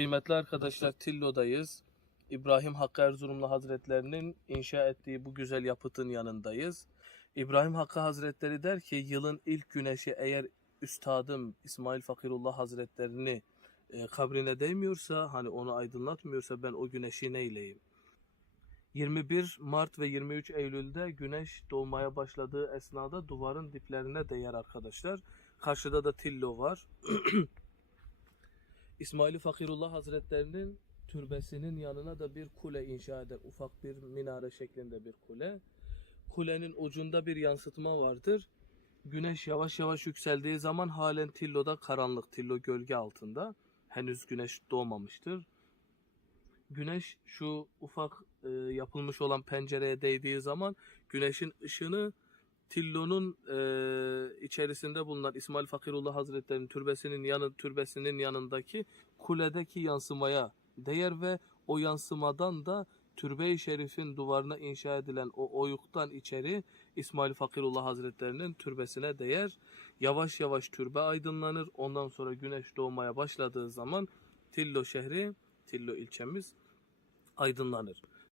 Kıymetli arkadaşlar Tillo'dayız. İbrahim Hakkı Erzurumlu Hazretlerinin inşa ettiği bu güzel yapıtın yanındayız. İbrahim Hakkı Hazretleri der ki yılın ilk güneşi eğer üstadım İsmail Fakirullah Hazretlerini e, kabrine değmiyorsa hani onu aydınlatmıyorsa ben o güneşi neyleyim? 21 Mart ve 23 Eylül'de güneş doğmaya başladığı esnada duvarın diplerine değer arkadaşlar. Karşıda da Tillo var. İsmail Fakirullah Hazretlerinin türbesinin yanına da bir kule inşa eder. Ufak bir minare şeklinde bir kule. Kulenin ucunda bir yansıtma vardır. Güneş yavaş yavaş yükseldiği zaman halen Tillo'da karanlık, Tillo gölge altında. Henüz güneş doğmamıştır. Güneş şu ufak e, yapılmış olan pencereye değdiği zaman güneşin ışını Tillo'nun e, içerisinde bulunan İsmail Fakirullah Hazretleri'nin türbesinin yanı türbesinin yanındaki kuledeki yansımaya değer ve o yansımadan da Türbe-i Şerif'in duvarına inşa edilen o oyuktan içeri İsmail Fakirullah Hazretlerinin türbesine değer. Yavaş yavaş türbe aydınlanır. Ondan sonra güneş doğmaya başladığı zaman Tillo şehri, Tillo ilçemiz aydınlanır.